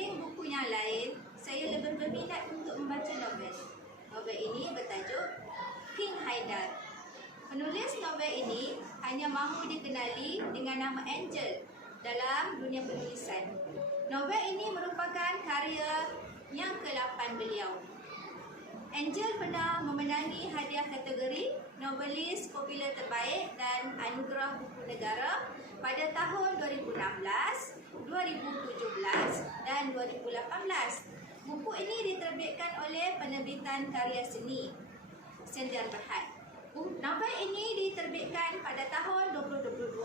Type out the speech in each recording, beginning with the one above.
berbanding buku yang lain, saya lebih berminat untuk membaca novel. Novel ini bertajuk King Haidar. Penulis novel ini hanya mahu dikenali dengan nama Angel dalam dunia penulisan. Novel ini merupakan karya yang ke-8 beliau. Angel pernah memenangi hadiah kategori novelis popular terbaik dan anugerah buku negara pada tahun 2016, 2017 dan 2018. Buku ini diterbitkan oleh penerbitan karya seni Sendian Berhad. Novel ini diterbitkan pada tahun 2022,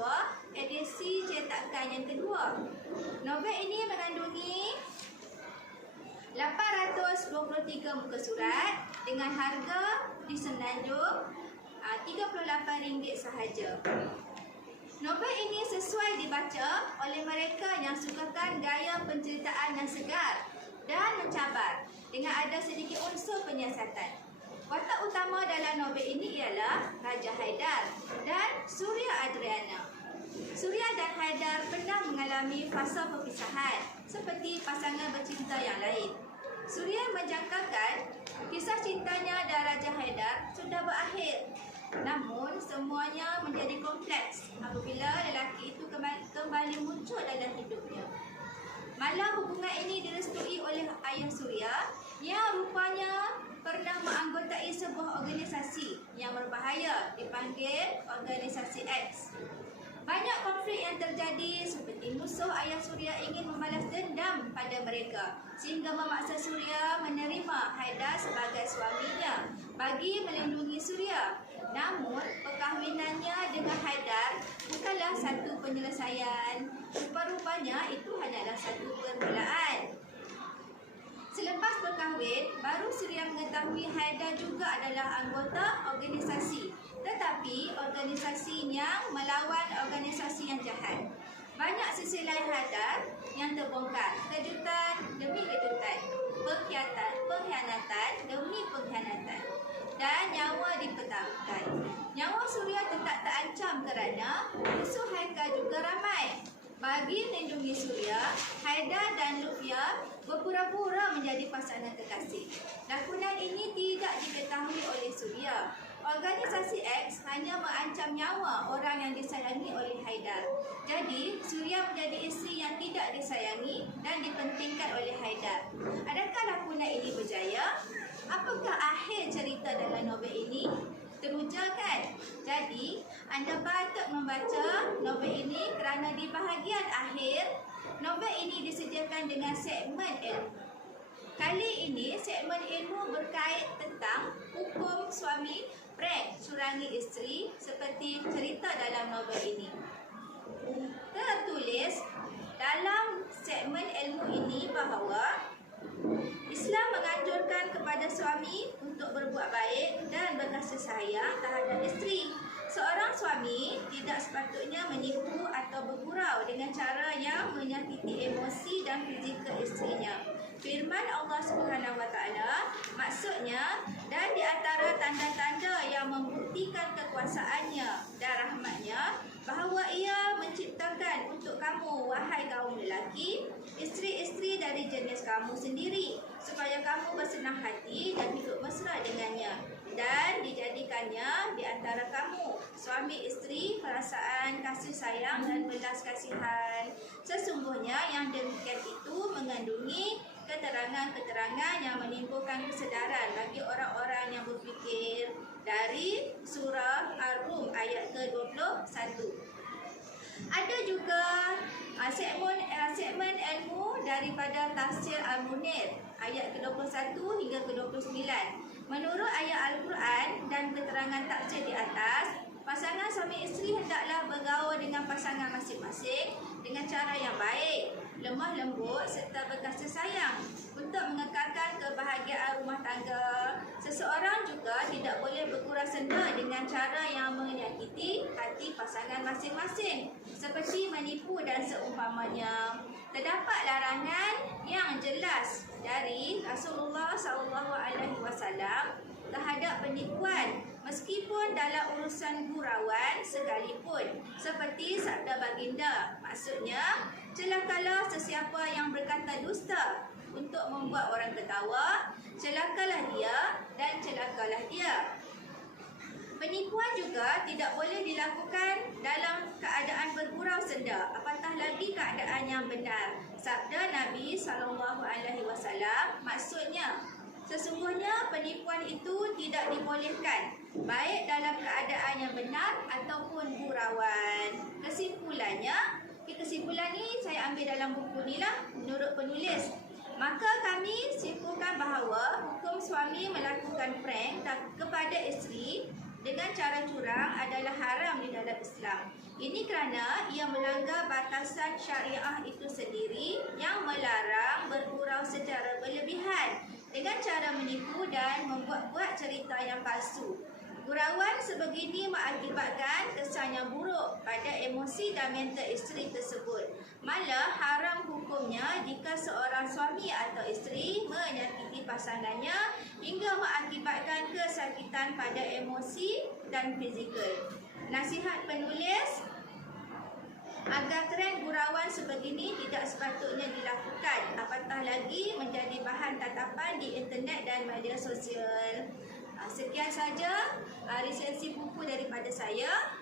edisi cetakan yang kedua. Novel ini mengandungi 823 muka surat dengan harga di Semenanjung RM38 sahaja. Novel ini sesuai dibaca oleh mereka yang sukakan gaya penceritaan yang segar dan mencabar dengan ada sedikit unsur penyiasatan. Watak utama dalam novel ini ialah Raja Haidar dan Suria Adriana. Suria dan Haidar pernah mengalami fasa perpisahan seperti pasangan bercinta yang lain. Suria menjangkakan kisah cintanya dan Raja Haidar sudah berakhir. Namun, semuanya menjadi kompleks apabila lelaki itu kembali muncul dalam hidupnya. Malah hubungan ini direstui oleh ayah Suria yang rupanya pernah menganggotai sebuah organisasi yang berbahaya dipanggil Organisasi X. Banyak konflik yang terjadi seperti musuh ayah Suria ingin membalas dendam pada mereka sehingga memaksa Suria menerima Haidar sebagai suaminya bagi melindungi Suria. Namun, perkahwinannya dengan Haidar bukanlah satu penyelesaian. Rupa-rupanya itu hanyalah satu permulaan. Selepas berkahwin, baru Suria mengetahui Haidar juga adalah anggota organisasi, tetapi organisasi yang melawan organisasi yang jahat. Banyak sisi lain Haidar yang terbongkar, kejutan demi kejutan, pengkhianatan demi pengkhianatan, dan nyawa dipertaruhkan. Nyawa Suria tetap terancam kerana musuh Haidar juga ramai. Bagi melindungi Suria, Haidar dan Lutfia berpura-pura menjadi pasangan kekasih. Lakonan ini tidak diketahui oleh Suria. Organisasi X hanya mengancam nyawa orang yang disayangi oleh Haidar. Jadi, Suria menjadi isteri yang tidak disayangi dan dipentingkan oleh Haidar. Adakah lakonan ini berjaya? Apakah akhir cerita dalam novel ini? Teruja kan? Jadi, anda patut membaca novel ini kerana di bahagian akhir, novel ini disediakan dengan segmen ilmu. Kali ini, segmen ilmu berkait tentang hukum suami prank curangi isteri seperti cerita dalam novel ini. Tertulis dalam segmen ilmu ini bahawa Islam menganjurkan kepada suami untuk berbuat baik dan berkasih sayang terhadap isteri. Seorang suami tidak sepatutnya menipu atau bergurau dengan cara yang menyakiti emosi dan fizikal isterinya. Firman Allah Subhanahu Wa Taala maksudnya, dan di antara tanda-tanda yang membuktikan kekuasaannya dan rahmatnya bahawa ia menciptakan untuk kamu, wahai kaum lelaki, isteri-isteri dari jenis kamu sendiri, supaya kamu bersenang hati dan hidup mesra dengannya, dan dijadikannya di antara kamu, suami isteri, perasaan kasih sayang dan belas kasihan. Sesungguhnya yang demikian itu mengandungi keterangan-keterangan yang menimbulkan kesedaran bagi orang-orang yang berfikir. Dari surah Ar-Rum ayat ke-21. Ada juga segmen ilmu daripada tafsir Al-Munir ayat ke-21 hingga ke-29. Menurut ayat Al-Quran dan keterangan tafsir di atas, pasangan suami isteri hendaklah bergaul dengan pasangan masing-masing dengan cara yang baik, lemah lembut serta berkasih sayang untuk mengekalkan kebahagiaan rumah tangga. Seseorang juga tidak boleh berkurang senda dengan cara yang menyakiti hati pasangan masing-masing seperti menipu dan seumpamanya. Terdapat larangan yang jelas dari Rasulullah SAW terhadap penipuan. Meskipun penipuan dalam urusan gurauan sekalipun, seperti sabda baginda. Maksudnya, celakalah sesiapa yang berkata dusta untuk membuat orang ketawa, celakalah dia dan celakalah dia. Penipuan juga tidak boleh dilakukan dalam keadaan bergurau senda, apatah lagi keadaan yang benar. Sabda Nabi SAW, maksudnya, sesungguhnya penipuan itu tidak dibolehkan, baik dalam keadaan yang benar ataupun gurauan. Kesimpulan ni saya ambil dalam buku ni lah, menurut penulis. Maka kami simpulkan bahawa hukum suami melakukan prank kepada isteri dengan cara curang adalah haram di dalam Islam. Ini kerana ia melanggar batasan syariah itu sendiri yang melarang bergurau secara berlebihan dengan cara menipu dan membuat-buat cerita yang palsu. Gurauan sebegini mengakibatkan kesan yang buruk pada emosi dan mental isteri tersebut. Malah haram hukumnya jika seorang suami atau isteri menyakiti pasangannya hingga mengakibatkan kesakitan pada emosi dan fizikal. Nasihat penulis, agar tren gurauan sebegini tidak sepatutnya dilakukan, apatah lagi menjadi bahan tatapan di internet dan media sosial. Sekian saja resensi buku daripada saya.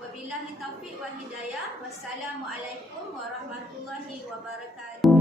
Wabillahi taufiq wal hidayah. Wassalamualaikum warahmatullahi wabarakatuh.